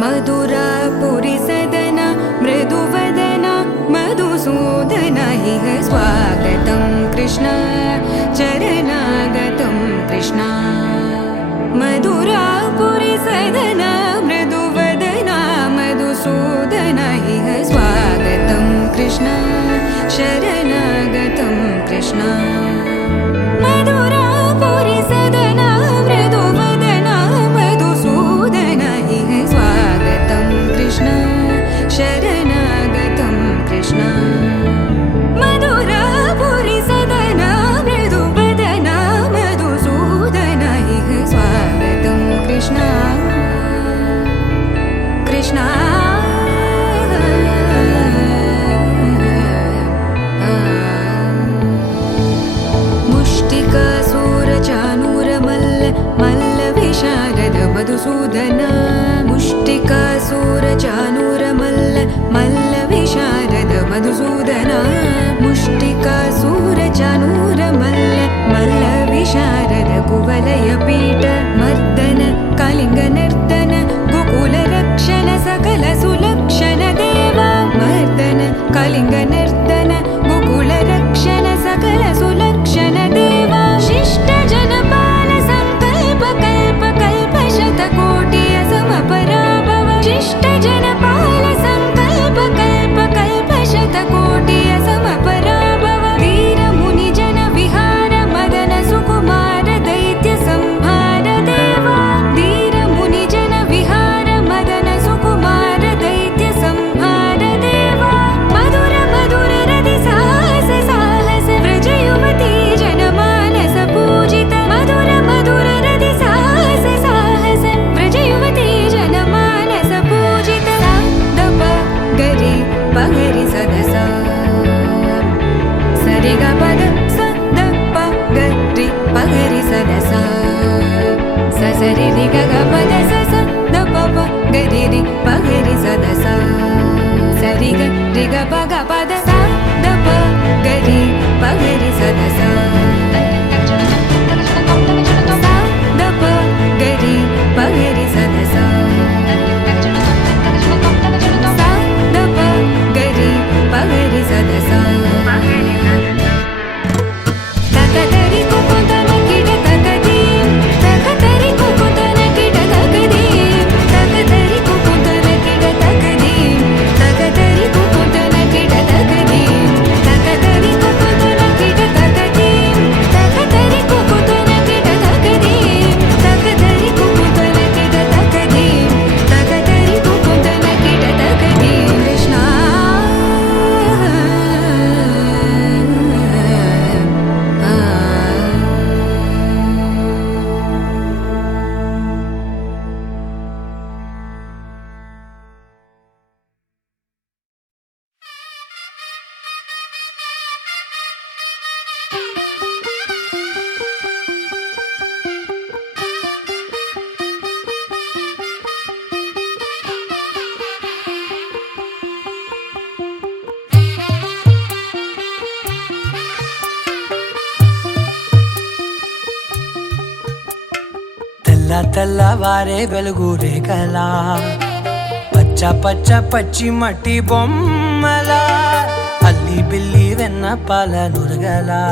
मधुरापुरी सदन मृदुवदन मधुसूदन इह स्वागतं कृष्ण चरणागतं कृष्ण मधुरापुरी सदन मृदुवदन मधुसूदन इह स्वागतं कृष्ण शरणागतं कृष्ण मधुरापुरी सदन मृदुवदन मधुसूदन इह स्वागतं कृष्ण शरणागतं कृष्ण मधुरापुरी सदन मृदुवदन मधुसूदन इह स्वागतं कृष्ण कृष्ण मधुसूदन मुष्टिकासूरचानूर मल्ल विशारद मधुसूदन मुष्टिकासूरचानूर मल्ल विशारद कुवलय पीठ मर्दन कलिंग नर्तन गोकुल रक्षण सकल सुलक्षण देवा मर्दन कलिंग नर्तन गोकुल रक्षण सकल सुलक्षण देवा शिष्ट जनपाल संकल्प कल्प कल्प शतकोटि असमपराभव शिष्ट जनपाल संकल्प कल्प कल्प शतकोटि असमपराभव वीर मुनि जन विहार मदन सुकुमार दैत्य संहार देवा वीर मुनि जन विहार मदन सुकुमार दैत्य संहार देवा मधुर मधुर रति साहस साहस व्रज युवती जन मानस पूजित मधुर मधुर रति साहस साहस व्रज युवती जन मानस पूजित दप गरि पगरि सदस सरि ग पद स द प गरि पगरि सदस स सरि रि ग ग पद स स द प प गरि रि पगरि सदस सरि ग रि ग प ग पद स द प गरि पगरि सदस द प गरि पगरि सदस द प गरि पगरि सदस तकतरि कुकुतन किट तकदीं तकतरि कुकुतन किट तकदीं तकतरि कुकुतन किट तकदीं तकतरि कुकुतन किट తెల్లవారే వెలుగు రేఖలా పచ్చ పచ్చ పచ్చి మట్టి బొమ్మలా అల్లి బిల్లి వెన్న పాల నురగలా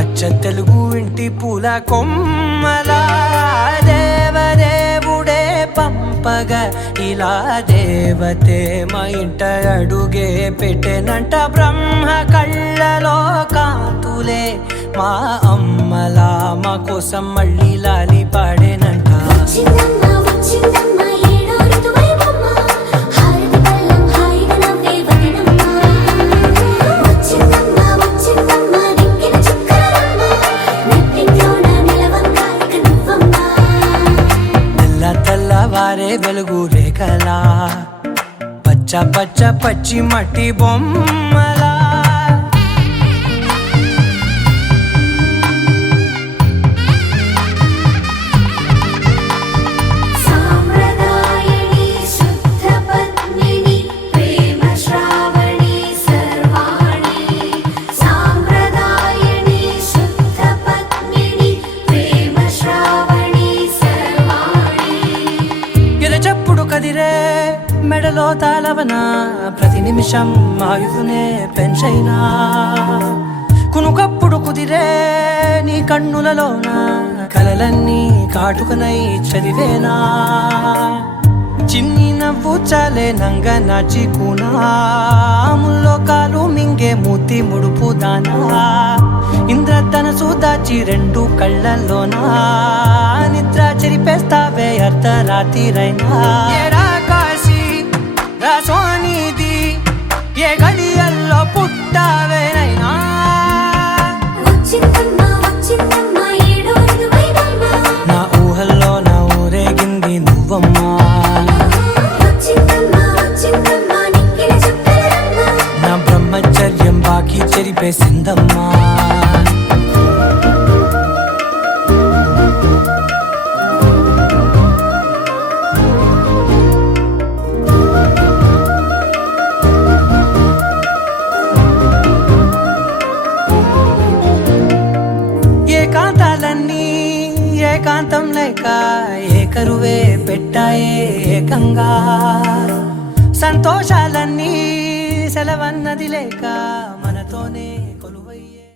అచ్చ తెలుగు ఇంటి పూల కొమ్మలా దేవదేవుడే పంపగా ఇలా దేవతే మా ఇంట అడుగే పెట్టెనంట బ్రహ్మ కళ్ళలో కాంతులే మా అమ్మలా మా కోసం మళ్ళీ లాలి పాడేనంట. తెల్లవారే వెలుగు రేఖలా పచ్చ పచ్చ పచ్చి మట్టి బొమ్మలా కదిరే మెడలో తాళవన ప్రతి నిమిషం ఆయుధునే పెంచైనా కునుకప్పుడు కుదిరే నీ కన్నులలోన కలలన్నీ కాటుకనై చదివేనా చిన్ని నవ్వు చాలే నంగ నాచి కూనాముల్లో కాలు మింగే మూతి ముడుపు దానా ఇంద్రధనసు దాచి రెండు కళ్ళల్లోనా నిద్ర చెరిపేస్తావే అర్ధరాత్రిరైనా కాశీ రాసోనిది ఏ గడియల్లో పుట్టావేనైనా నా ఊహల్లో నా ఊరేగింది నువ్వమ్మా నా బ్రహ్మచర్యం బాకీ చెరిపేసిందమ్మా. ఏకాంతాలన్నీ ఏకాంతం లేక ఏకరువే పెట్టాయే ఏకంగా సంతోషాలన్నీ సెలవన్నది లేక మనతోనే కొలువయ్యే.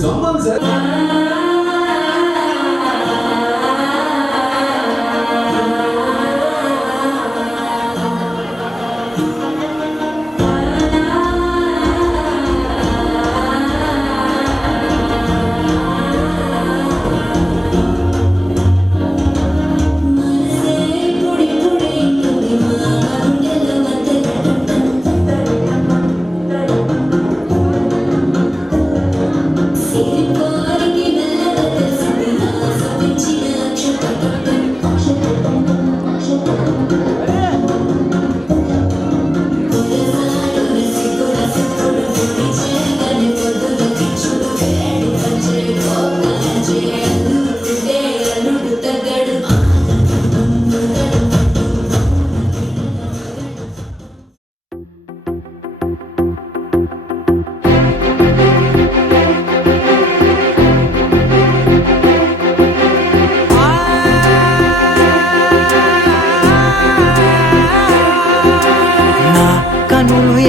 సంబంధం సార్.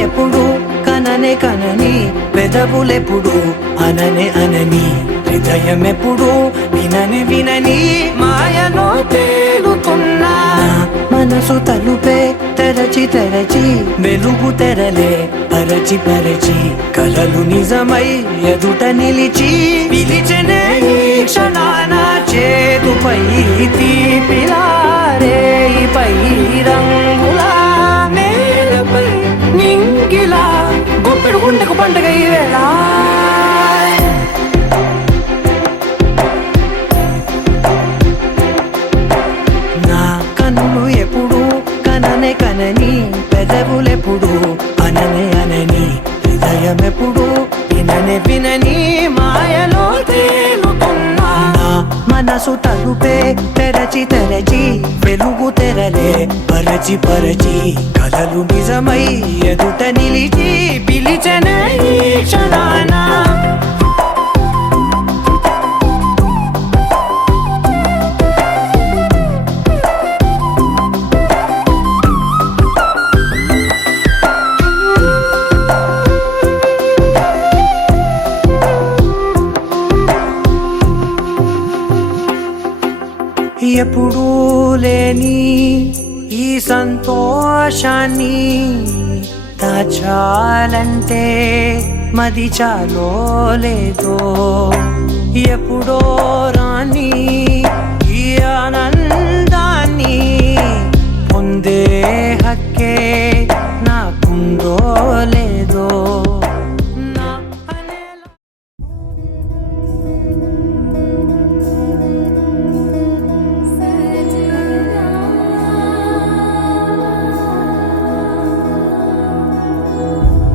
ఎప్పుడు కననే కనని పెదవులెప్పుడు అననే అనని హృదయం ఎప్పుడు వినని వినని మాయలో తేలుతున్నా మనసు తలుపే తెరచి తెరచి వెలుగు తెరలే పరచి పరచి కలలు నిజమై ఎదుట నిలిచి పిలిచెనే ఈ క్షణాన చేదుపై తీపిలారే పై రంగులా నేలపై నింగిలా గుప్పెడు గుండెకు పండుగ ఈ వేళ నా కన్నులు ఎప్పుడు కననే కనని పెదవులెప్పుడు అననే అనని హృదయం ఎప్పుడు విననే వినని మాయలో తేలుతున్నా మనసు తలుపే తెరచి తెరచి వెలుగు తెరలే పరచి పరచి కలలు నిజమై ఎదుట నిలిచి పిలిచెనే ఈ క్షణాన ఎప్పుడూ లేని ఈ సంతోషాన్ని దాచాలంటే మది చాలో లేదో ఎప్పుడో రాని ఈ ఆనందాన్ని పొందే హక్కే నాకుందో లేదో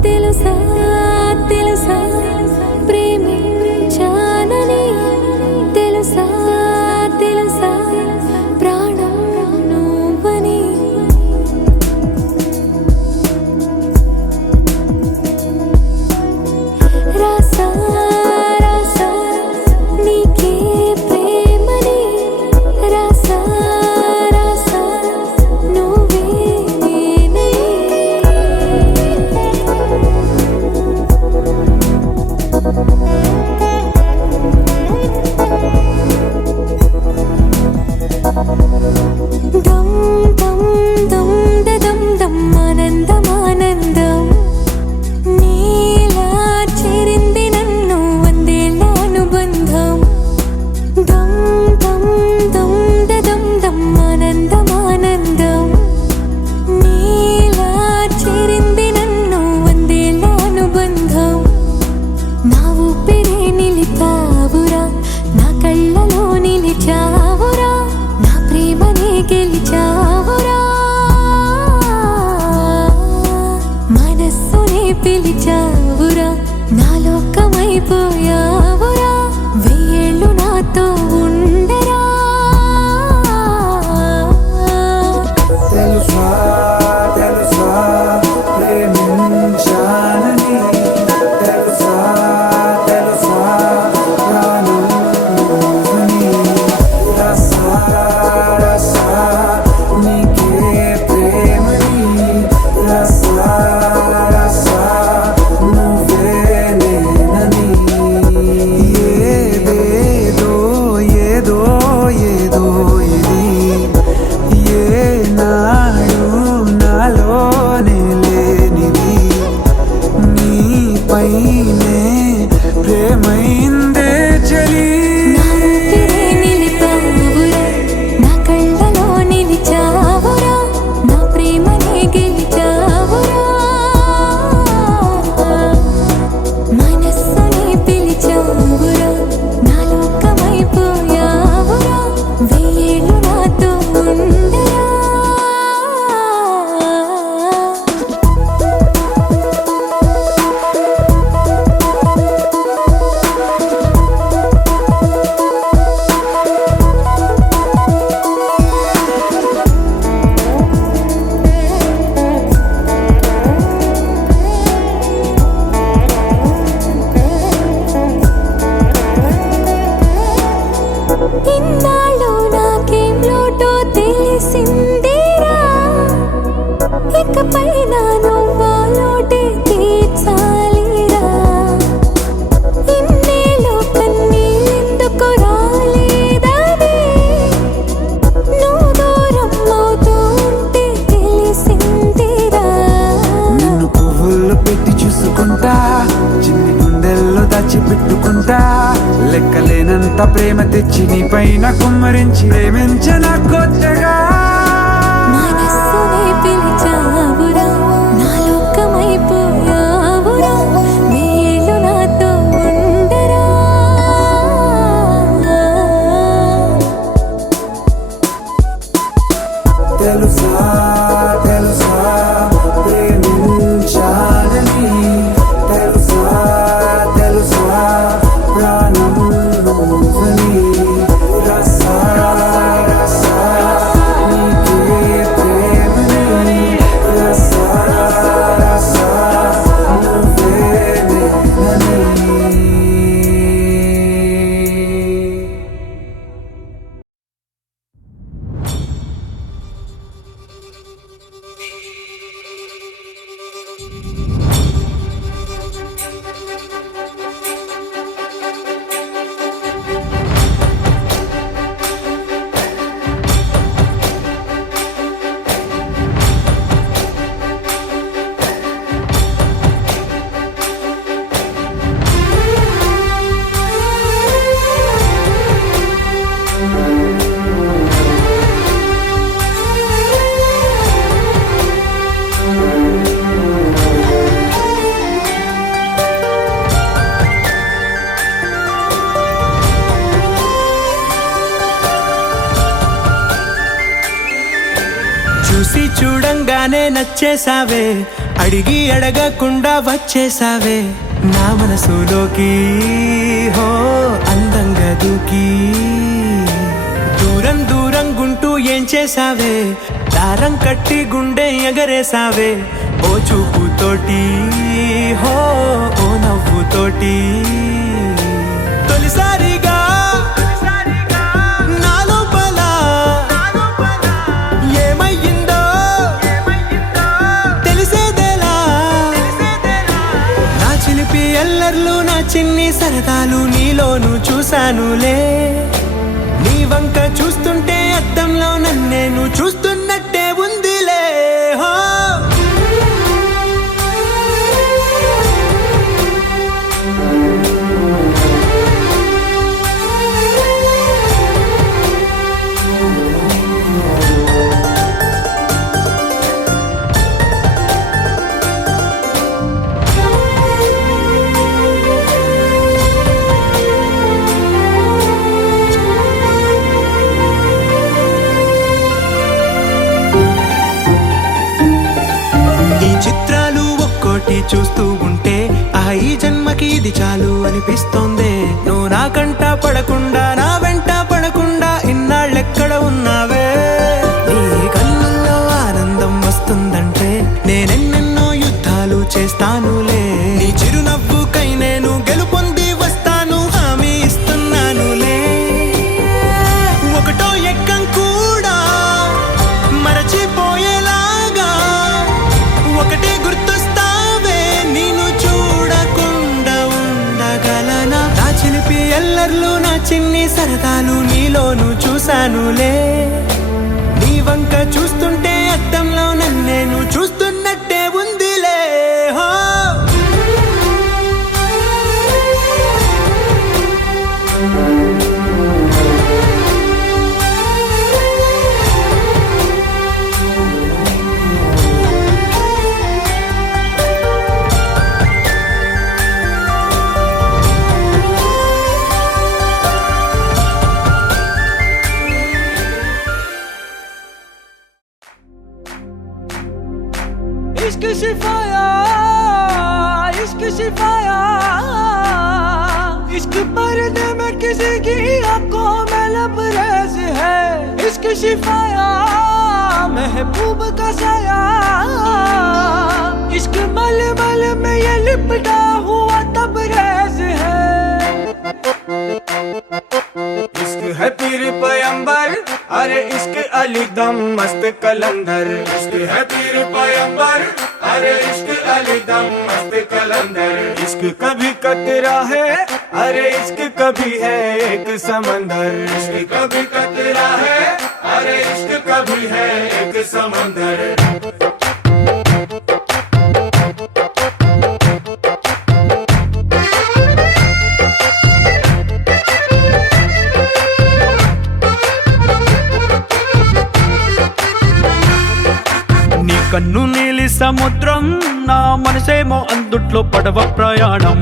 తెలుసా ప్రేమించానని తెలుసా ఇన్నాళ్ళు నాకేం లోటో తెలిసిందిరా, ఇకపై నా నువ్వా లోటే తీర్చాలిరా. ఇన్నేళ్ళు కన్నీళ్ళెందుకు రాలేదని నువ్వు దూరం అవుతూ ఉంటే తెలిసిందిరా. నిన్ను పువ్వుల్లో పెట్టి చూసుకుంటా, చిన్ని గుండెల్లో దాచిపెట్టుకుంటా. లెక్కలేనంత ప్రేమ తెచ్చి నీ పైన కుమ్మరించి ప్రేమించిన కొత్తగా. మనస్సునే పిలిచావురా, నా లోకమైపోయావురా, మేలు నాతో ఉండరా. తెలుసా తెలుసా ప్రేమించాలని, తెలుసా తెలుసా ప్రాణం నువ్వని. రసా రసా నీకే ప్రేమని, రసా రసా నువ్వే నేనని. చూసి చూడంగానే నచ్చేసావే, అడిగి అడగకుండా వచ్చేసావే నా మనసులోకి. హో అందంగా దూకి దూరం దూరం గుంటూ ఏం చేసావే, దారం కట్టి గుండె ఎగరేసావే ఓ చూపుతోటి. హో ఓ నవ్వుతోటి తొలిసారిగా నా లోపల ఏమయ్యిందో తెలిసేదేలా. నా చిలిపి ఎల్లర్లు నా చిన్ని సరదాలు నీలోను చూశానులే. నీ వంక చూస్తుంటే అద్దంలో నన్నేను చూస్తున్నట్టే ఉందిలే. హో చూస్తూ ఉంటే ఈ జన్మకి ఇది చాలు అనిపిస్తోందే. నువ్వు నా కంట పడకుండా నా వెంట పడకుండా ఇన్నాళ్ళెక్కడ ఉన్నావే. నీ కళ్ళల్లో ఆనందం వస్తుందంటే నేనెన్నెన్నో యుద్ధాలు చేస్తానులే. నీ చిరునవ్వుకై నేను గెలుపొంది వస్తాను, హామీ ఇస్తున్నానులే. ఒకటో ఎక్కం కూడా మరచిపోయేలాగా ఒకటే గుర్తొస్తావే, నేను చూడకుండా ఉండగలనా. నా చిలిపి ఎల్లర్లు నా చిన్ని సరదాలు నీలోను చూశానులే. నీ వంక చూస్తుంటే అద్దంలో నన్నేను చూస్తున్నట్టే ఉందిలే. హో इश्क शिफाया, इश्क शिफाया, इश्क पर्दे में किसी की आंखों में लबरेज है. इश्क शिफाया, महबूब का साया, इश्क मलमल में ये लिपटा हुआ तबरेज है. इश्क है पीर इश्क अली दम मस्त कलंदर, इश्क है पीर पैगंबर, अरे इश्क अली दम मस्त कलंदर। इश्क कभी कतरा है, अरे इश्क कभी है एक समंदर, इश्क कभी कतरा है, अरे इश्क कभी है एक समंदर। నీ కన్ను నీలి సముద్రం, నా మనసేమో అందుట్లో పడవ ప్రయాణం.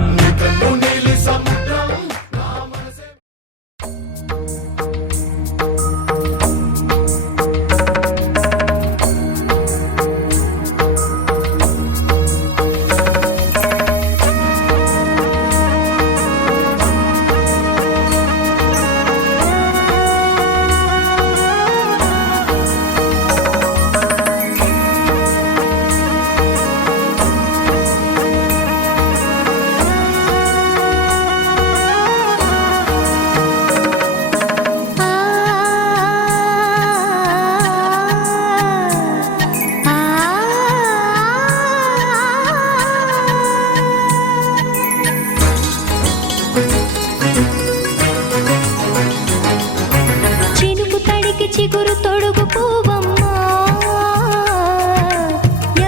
చినుకు తడికి చిగురు తొడుగు పూవమ్మా,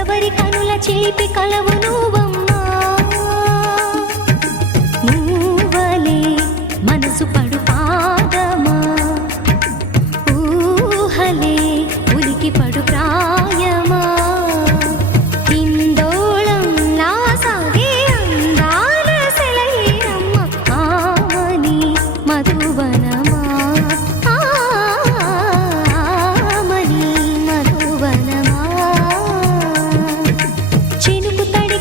ఎవరి కనుల చేపి కలవు నువ్వమ్మా. నువ్వలే మనసు పడు పాదమా, ఊహలే ఉలికి పడు ప్రాయమా. ఇందోళం నా సాగే అందాల సెలయేరమ్మ, ఆమని మధువనమా, ఆమని మధువనమా. చినుకు తడి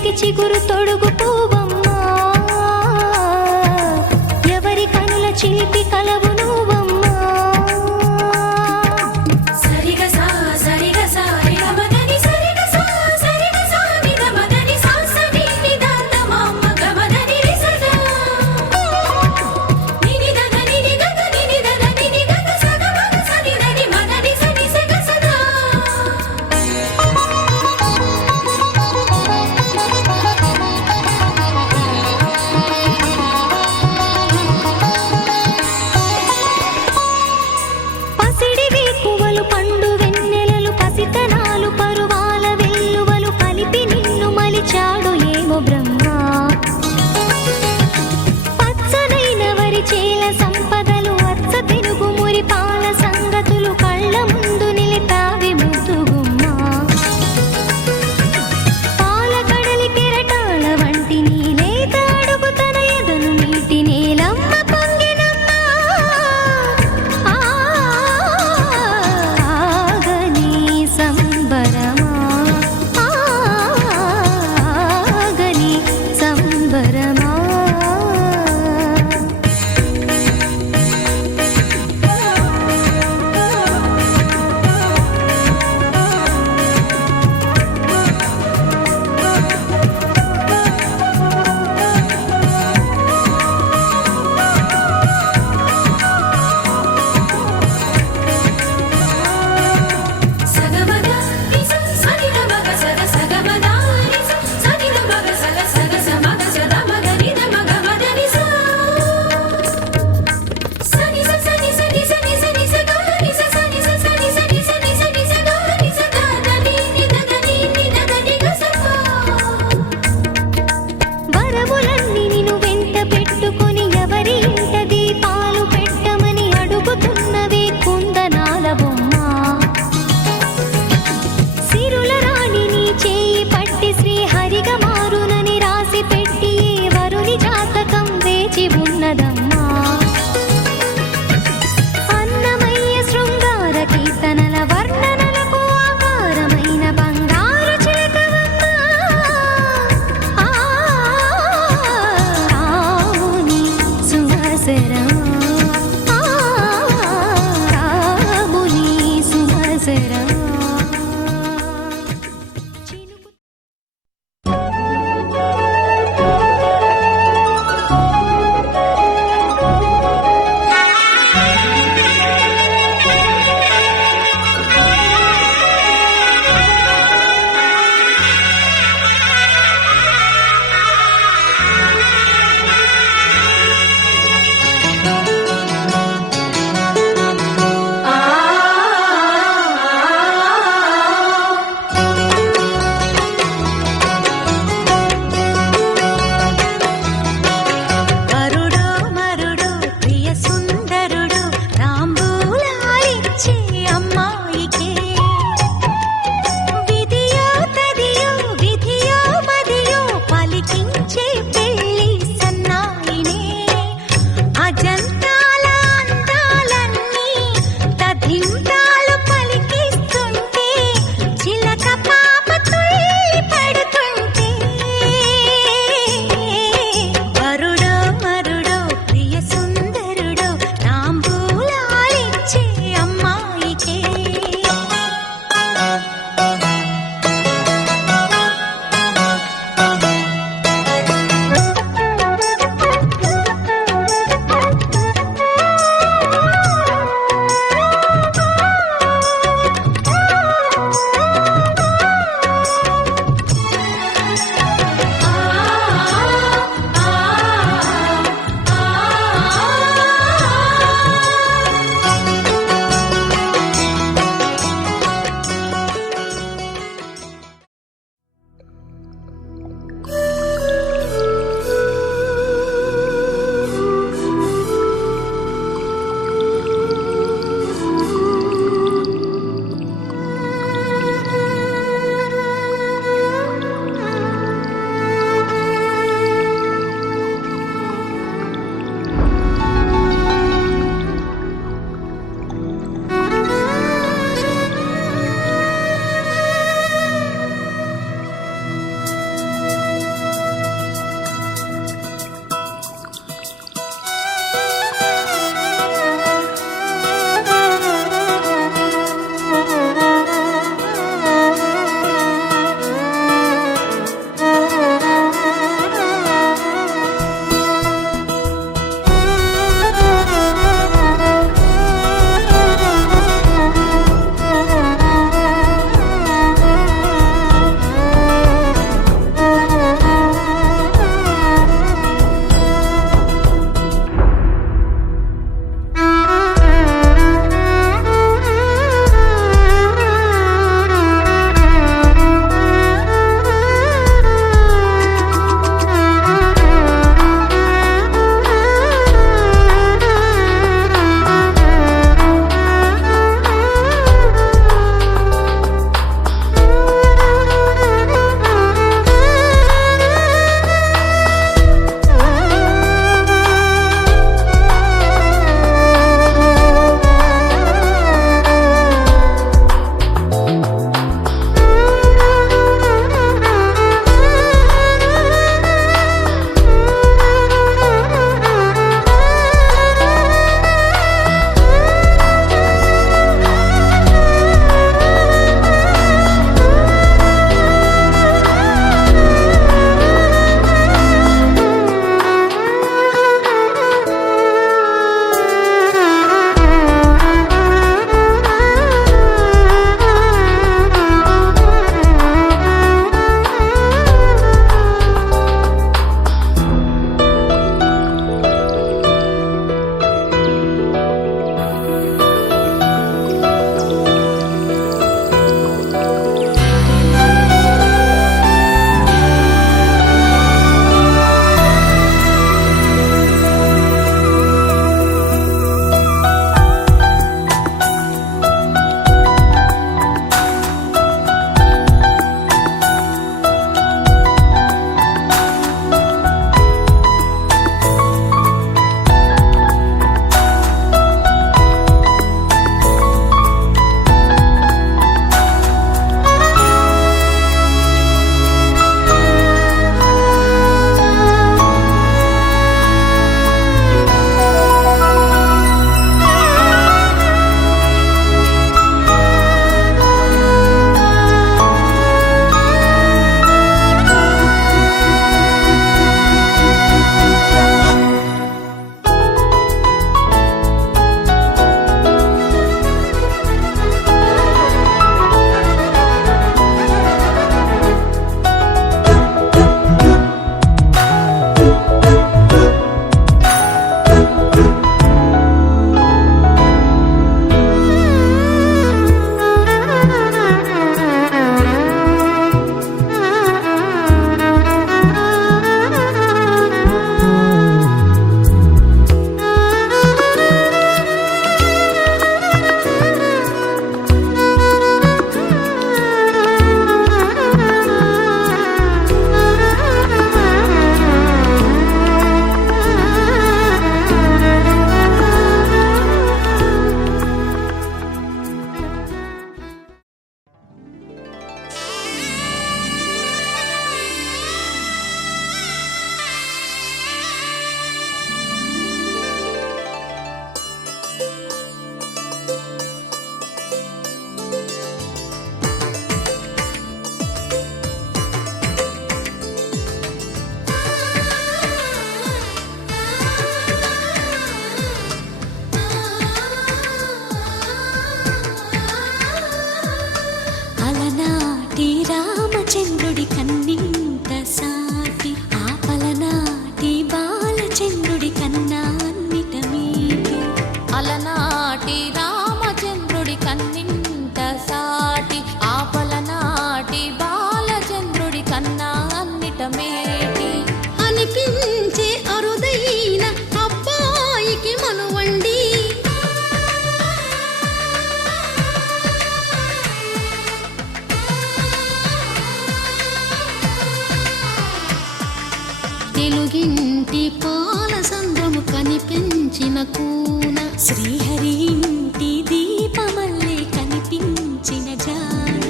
శ్రీహరి ఇంటి దీపమల్లే కనిపించిన జాన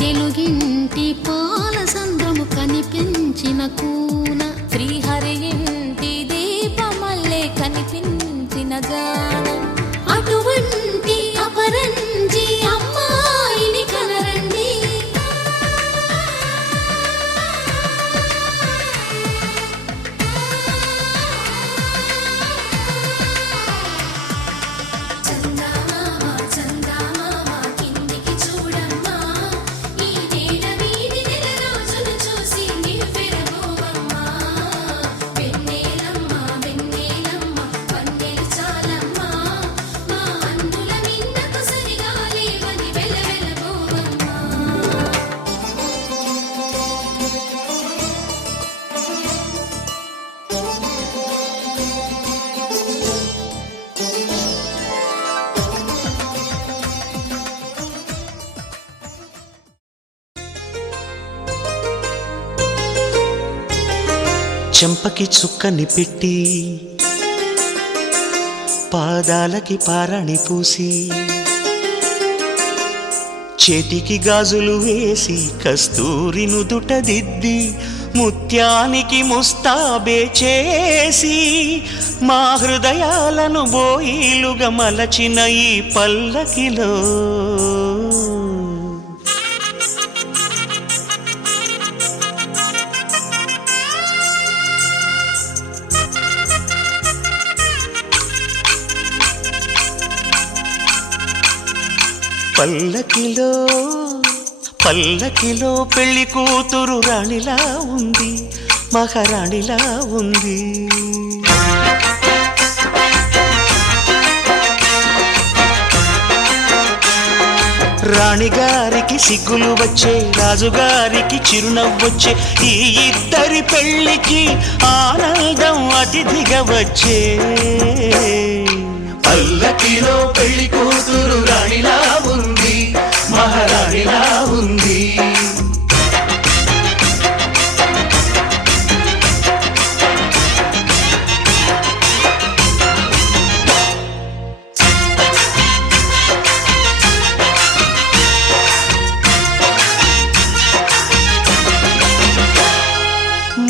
తెలుగింటి పాల సంద్రము కనిపించిన కూన శ్రీహరి ఇంటి దీపమల్లే కనిపించిన జాన అటువంటి అపరంజి అమ్మాయిని కనరండి చెంపకి చుక్కని పెట్టి పాదాలకి పారాణి పూసి చేతికి గాజులు వేసి కస్తూరి నుదుట దిద్ది ముత్యానికి ముస్తాబే చేసి మా హృదయాలను బోయిలుగా మలచిన ఈ పల్లకిలో పల్లకిలో పల్లకిలో పెళ్లి కూతురు రాణిలా ఉంది, మహారాణిలా ఉంది. రాణిగారికి సిగ్గులు వచ్చే, రాజుగారికి చిరునవ్వొచ్చే, ఈ ఇద్దరి పెళ్లికి ఆనందం అతిథిగా వచ్చే. పల్లకిలో పెళ్లి కూతురు రాణిలా ఉంది, మహారాణిలా ఉంది.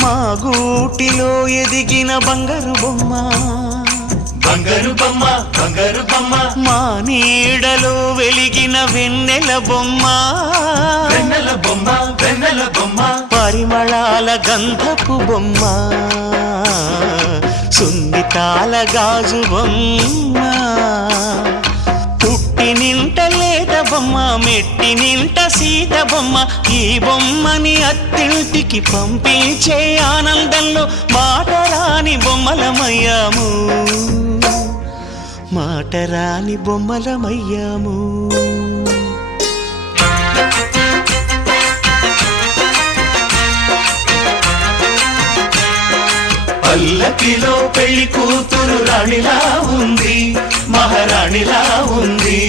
మా గూటిలో ఎదిగిన బంగారు బొమ్మ, బంగారు బొమ్మ, బంగారు బొమ్మ. మా నీడలో వెలిగిన వెన్నెల బొమ్మ, వెన్నెల బొమ్మ, వెన్నెల బొమ్మ. పరిమళాల గంధపు బొమ్మ, సున్నితాల గాజు బొమ్మ. పుట్టి నింట లేత బొమ్మ, మెట్టి నింట సీత బొమ్మ. ఈ బొమ్మని అత్తింటికి పంపించే ఆనందంలో మాటరాని బొమ్మలమయ్యాము, మాటరాని బొమ్మలమయ్యాము. పల్లకిలో పెళ్లి కూతురు రాణిలా ఉంది, మహారాణిలా ఉంది.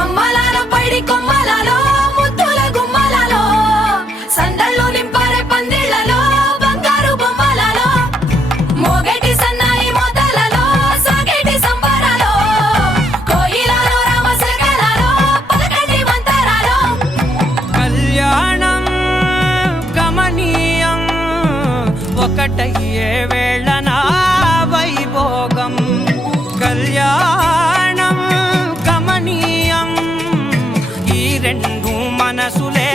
అమ్మలాలో పైడి కొమ్మలలో ముద్దుల గుమ్మలలో సందళ్ళు నింపారే పందిళ్లలో బంగారు బొమ్మలలో మోగేటి సన్నాయి మోతలలో సాగేటి సంబరాలో కోయిలలో రామశకలలో పలకటి మంతరాలో. కళ్యాణం గమనీయం ఒకటయ్యే వేళ నా వైభోగం. కళ్యాణం గమనీయం ఈ రెండు మనసులే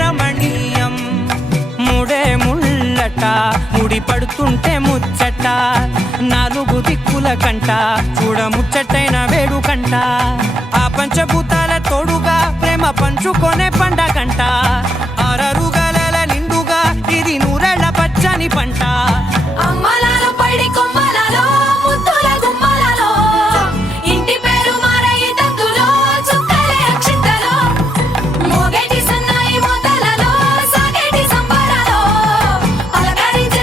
రమణీయం. ముడే ముళ్ళట ముడి పడుతుంటే ముచ్చట, నాలుగు దిక్కుల కంట చూడ ముచ్చటైన వేడుకంట. ఆ పంచభూతాల తోడుగా ప్రేమ పంచుకొనే పండగంట. అరరుగల నిండుగా ఇది నూరెళ్ళ పచ్చని పంట. అమ్మలాలో పైడి కొమ్మలలో ముద్దుల గుమ్మలలో ఇంటి పేరు మారయి తందులో చుక్కలే అక్షింతలో మోగేటి సన్నాయి మోతలలో సాగేటి సంబరాలో పలకరించే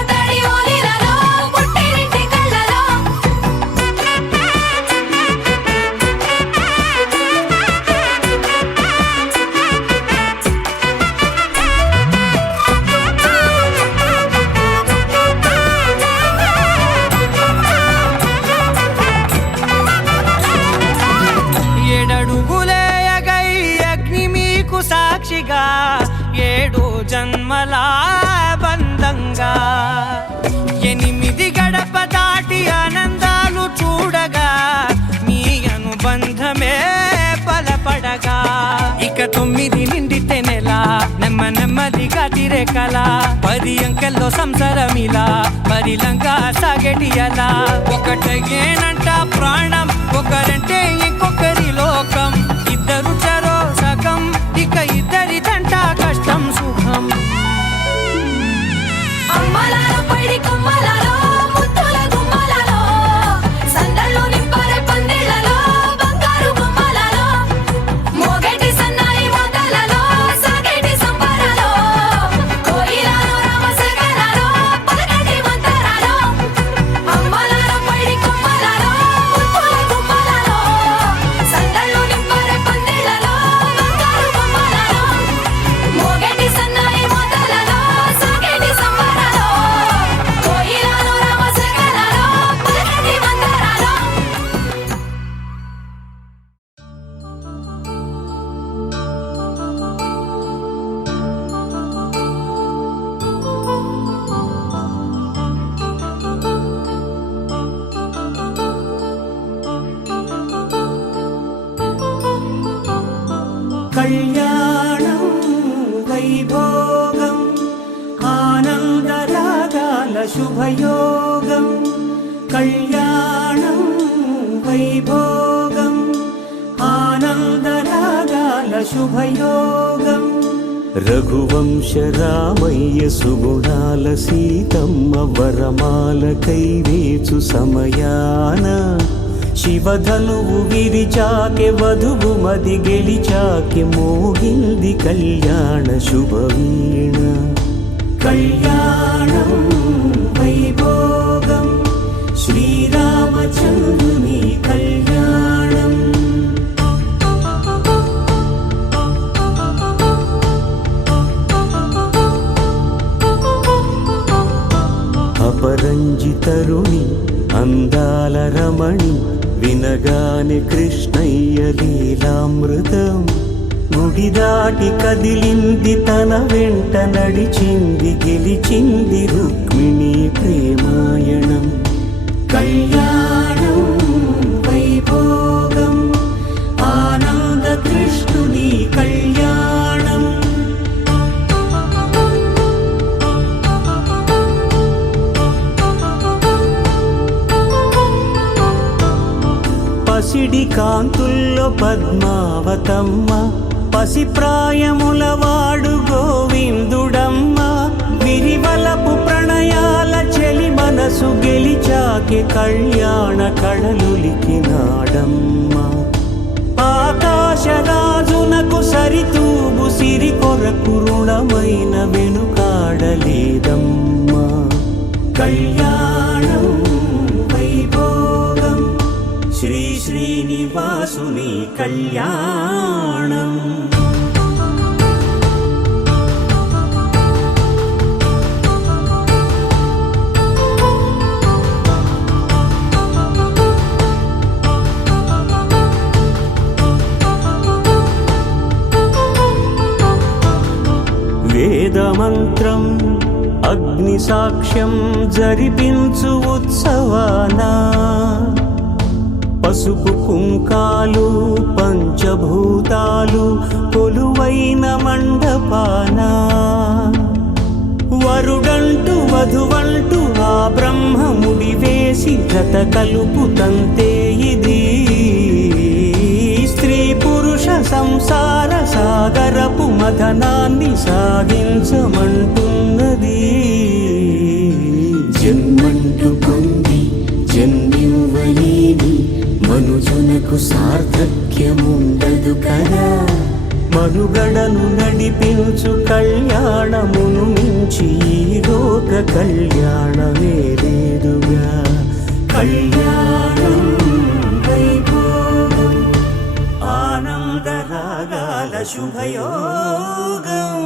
కల 10 అంకెల్లో సంసారమిలా పరిలంగా సాగేటియలా ఒకటేనంట ప్రాణం ఒకరంటే ఇంకొకరి లోకం ఇద్దరు చరో సగం ఇక ఇద్దరిదంట కష్టం సుఖం అమ్మలాలో పడి కొమ్మలాలో ముత్తుల గుమ్మలాలో సందళ్ళు నింపారే పందిళ్ళలో బంగారు బొమ్మలాలో మోగేటి సన్నాయి మోతలలో సాగేటి సంబరాలో కోయిలాలో రామశేఖరాలో పలకటి మంతరాలో అమ్మలాలో పడి కొమ్మలాలో ముత్తుల గుమ్మలాలో సందళ్ళు నింపారే పందిళ్ళలో బంగారు బొమ్మలాలో మోగేటి సన్నాయి మోతలలో సాగేటి సంబరాలో కోయిలాలో రామశేఖరాలో పలకటి మంతరాలో కళ్యాణం వైభోగం ఆనందరాగాల శుభయోగం కళ్యాణం వైభోగం ఆనందరాగాల శుభయోగం రఘువంశ రామయ్య సుగుణాల సీతమ్మ వరమాల కైవేచు సమయాన శివధనువు విరిచాకె వధువు మది గెలిచాకె మోగింది కళ్యాణ శుభవీణ కళ్యాణం వైభోగం శ్రీరామచంద్రుని కళ్యాణం అపరంజితరుణి అందాల రమణి వినగానే కృష్ణయ్య లీలామృతం గుడి దాటి కదిలింది తన వెంట నడిచింది గెలిచింది రుక్మిణి ప్రేమాయణం కళ్యాణం వైభోగం ఆనంద కృష్ణుని కళ్యాణం పసిడి కాంతుల్లో పద్మావతమ్మ పసిప్రాయముల వాడు గోవిందుడమ్మ విరివలపు ప్రణయాల చెలి మనసు గెలిచాకె కళ్యాణ కళలులికినాడమ్మ ఆకాశరాజునకు సరితూబు సిరి కొరకు రుణమైన వెనుకాడలేదమ్మా కళ్యాణం వైభోగం శ్రీ శ్రీనివాసుని కళ్యాణం వేదమంత్రం అగ్ని సాక్ష్యం జరిపించు ఉత్సవానా పసుపు కుంకాలు పంచభూతాలు కొలువైన మండపానా వరుడంటూ వధువంటూ ఆ బ్రహ్మముడి వేసి జత కలుపు తంతే ఇది స్త్రీ పురుష సంసార సాగరపు మథనాన్ని సాగించమంటున్నది జన్మంటూ పొంది జన్మివ్వలేని మనుజునకు సార్థక్యముండదు కదా మనుగడను నడిపించు కళ్యాణమును మించి ఈ లోక కళ్యాణమే లేదుగా కళ్యాణం వైభోగం ఆనందరాగాల శుభయోగం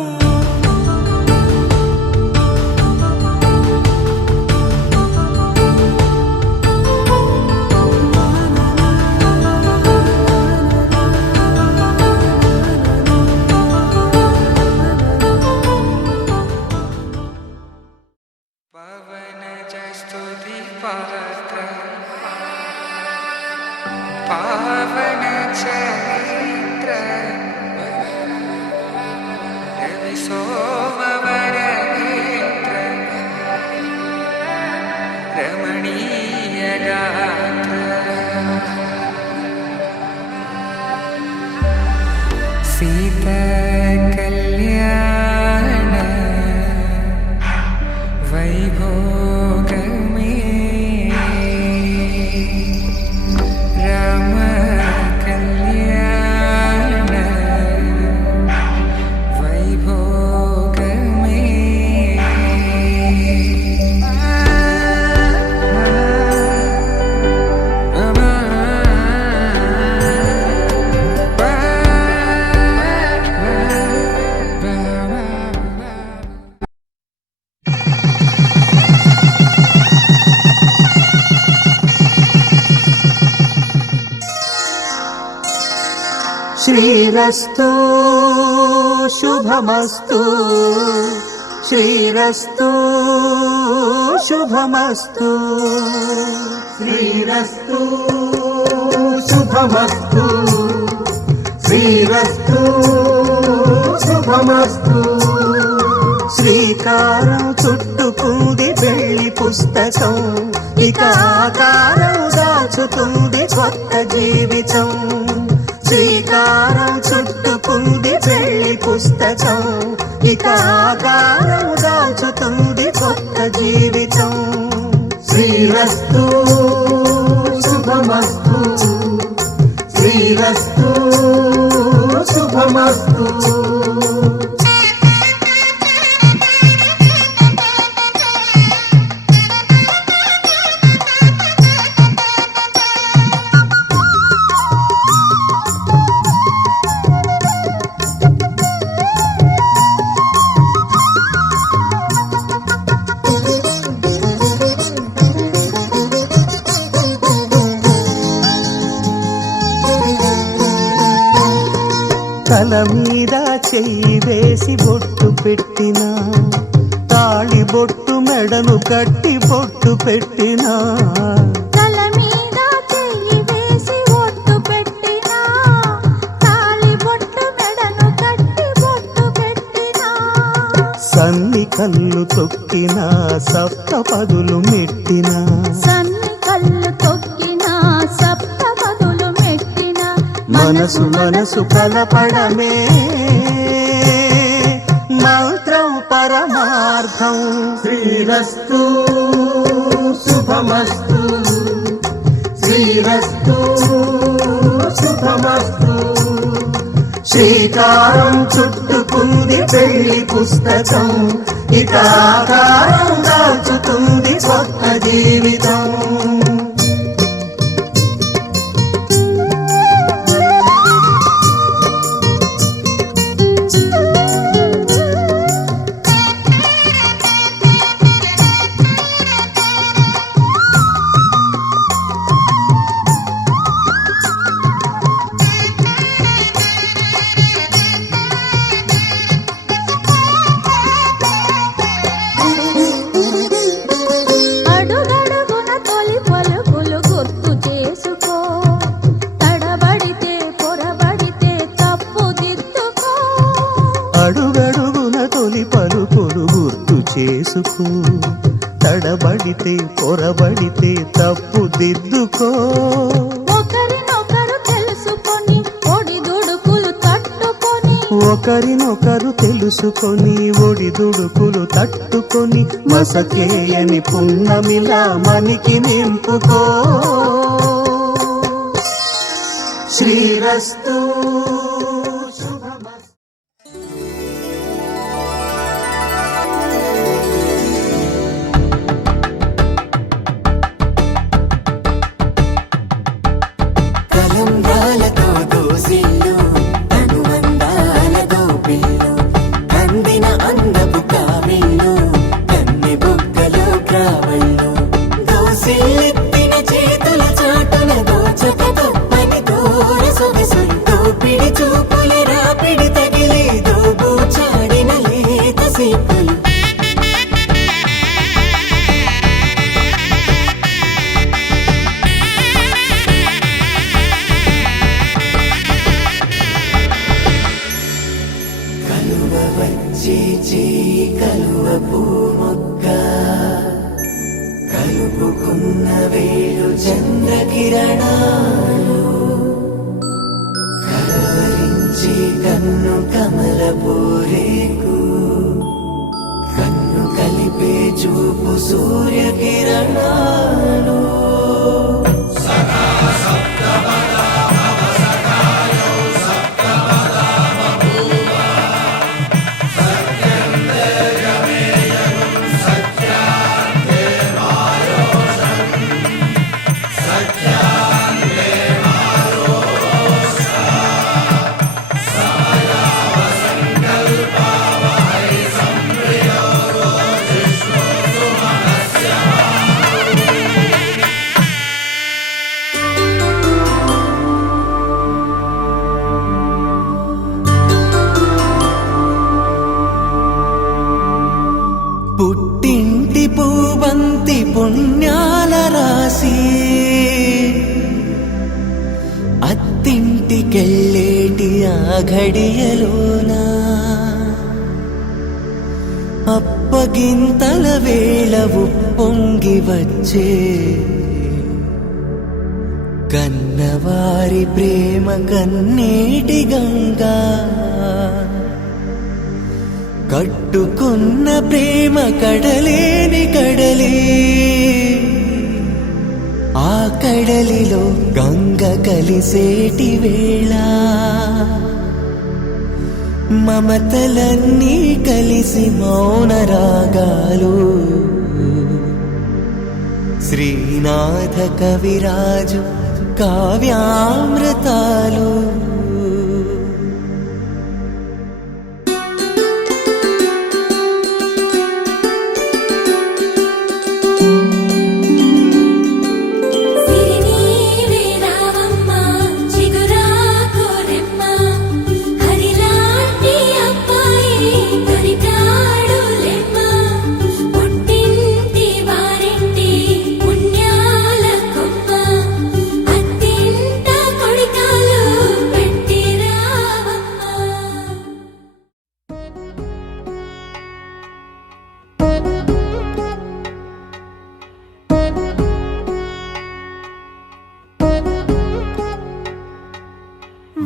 पावन चरित्र रवि सोमवर రమణీయగాత్ర సీతా కళ్యాణ వైభోగమే రామ కళ్యాణ వైభోగమే శ్రీరస్తు శుభమస్తు శ్రీరస్తు శుభమస్తు శ్రీరస్తు శుభమస్తు శ్రీరస్తు శుభమస్తు శ్రీకారం చుట్టుకుంది పెళ్లి పుస్తకం ఇక ఆకారం దాచుతుంది కొత్త జీవితం శ్రీకారం చుట్టుకుంది పెళ్లి పుస్తకం ఇక ఆకారం దాచుతుంది కొత్త జీవితం శ్రీరస్తు శుభమస్తు శ్రీరస్తు శుభమస్తు తల మీద చెయ్యి వేసి బొట్టు పెట్టినా తాళి బొట్టు మెడను కట్టి బొట్టు పెట్టినా తల మీద చెయ్యి వేసి బొట్టు పెట్టినా తాళి బొట్టు మెడను కట్టి బొట్టు పెట్టినా సన్ని కళ్ళు తొక్కినా సప్త పదులు మెట్టినా సన్ని కళ్ళు తొక్కినా సప్త పదులు మెట్టినా మనసు మనసు కలపడమే మంత్రం పరమార్థం శ్రీరస్తు శుభమస్తు శ్రీరస్తు శుభమస్తు శ్రీకారం చుట్టుకుంది పెళ్లి పుస్తకం ఇక ఆకారం దాచుతుంది కొత్త జీవితం అడుగడుగున తొలి పలుకులు గుర్తు చేసుకో తడబడితే పొరబడితే తప్పు దిద్దుకో అడుగడుగున తొలి పలుకులు గుర్తు చేసుకో తడబడితే పొరబడితే తప్పు దిద్దుకో ఒకరినొకరు తెలుసుకొని ఒడిదుడుకులు తట్టుకొని ఒకరినొకరు తెలుసుకొని ఒడిదుడుకులు తట్టుకొని మసకేయని పున్నమిలా మనికి నింపుకో శ్రీరస్తు శుభమస్తు కలంబ్రాలతో దోసిల్లు అనువందాలతో పిల్లు అందిన అందపు కావిళ్ళు కన్నె బొగ్గలు క్రావళ్ళు దోసిల్లెత్తిన చేతుల చాటున దోచక తప్పని దూర సొగసులు చంద్రకిరణాలు కలవరించి కన్ను కమలపూరేకు కన్ను కలిపే చూపు సూర్యకిరణాలు పుట్టింటి పూబంతి పుణ్యాల రాసి అత్తింటికెళ్ళేటి ఆ ఘడియలోనా అప్పగింతల వేళ ఉప్పొంగి వచ్చే కన్నవారి ప్రేమ కన్నీటి గంగా కట్టుకున్న ప్రేమ కడలేని కడలి ఆ కడలిలో గంగ కలిసేటి వేళ మమతలన్నీ కలిసి మౌన రాగాలు శ్రీనాథ కవిరాజు కావ్యామృతాలు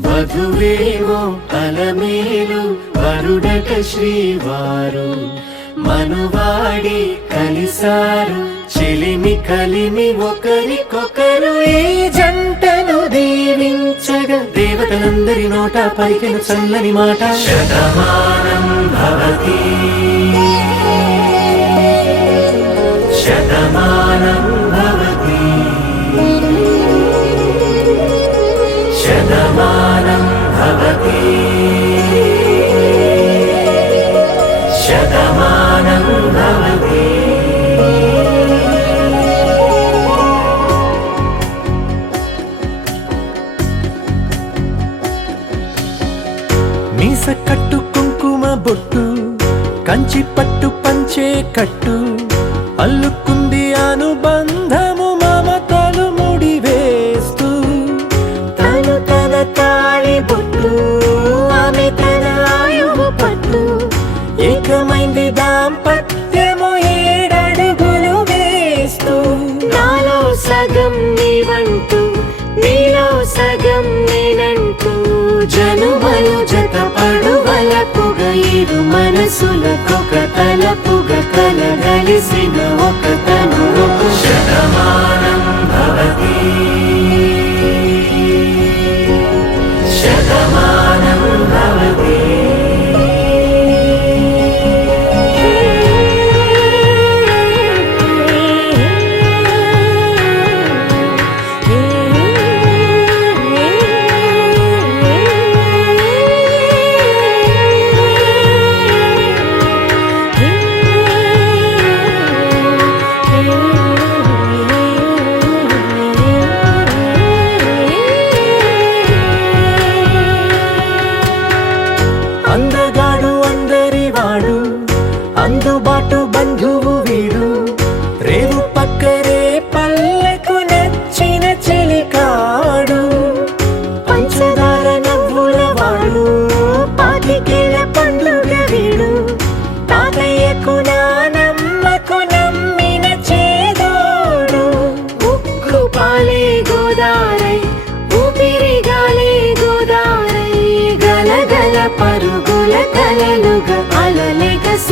వధువేమో అలమేలు వరుడట శ్రీవారు మనువాడి కలిసారు చెలిమి కలిమి ఒకరికొకరు ఈ జంటను దీవించగా దేవతలందరి నోట పలికిన చల్లని మాట శతమానం భవతి శతమానం భవతి శతమానం భవతి శతమానం భవతి మీస కట్టు కుంకుమ బొట్టు కంచి పట్టు పంచే కట్టు అల్లుకుంది అనుబంధము మమతలు ముడివేస్తూ తను తన తాళి బొట్టు ఆమె తన ఆయువు పట్టు ఏకమైంది దాంపత్యము 7 అడుగులు వేస్తూ నాలో సగం నీవంటూ నీలో సగం నేనంటూ జనుమలు జతపడు వలపుగ ఇరు మనసులకొక తలపుగ కలగలిసిన ఒక తను శతమానం భవతి శతమానం భవతి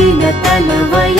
తల వై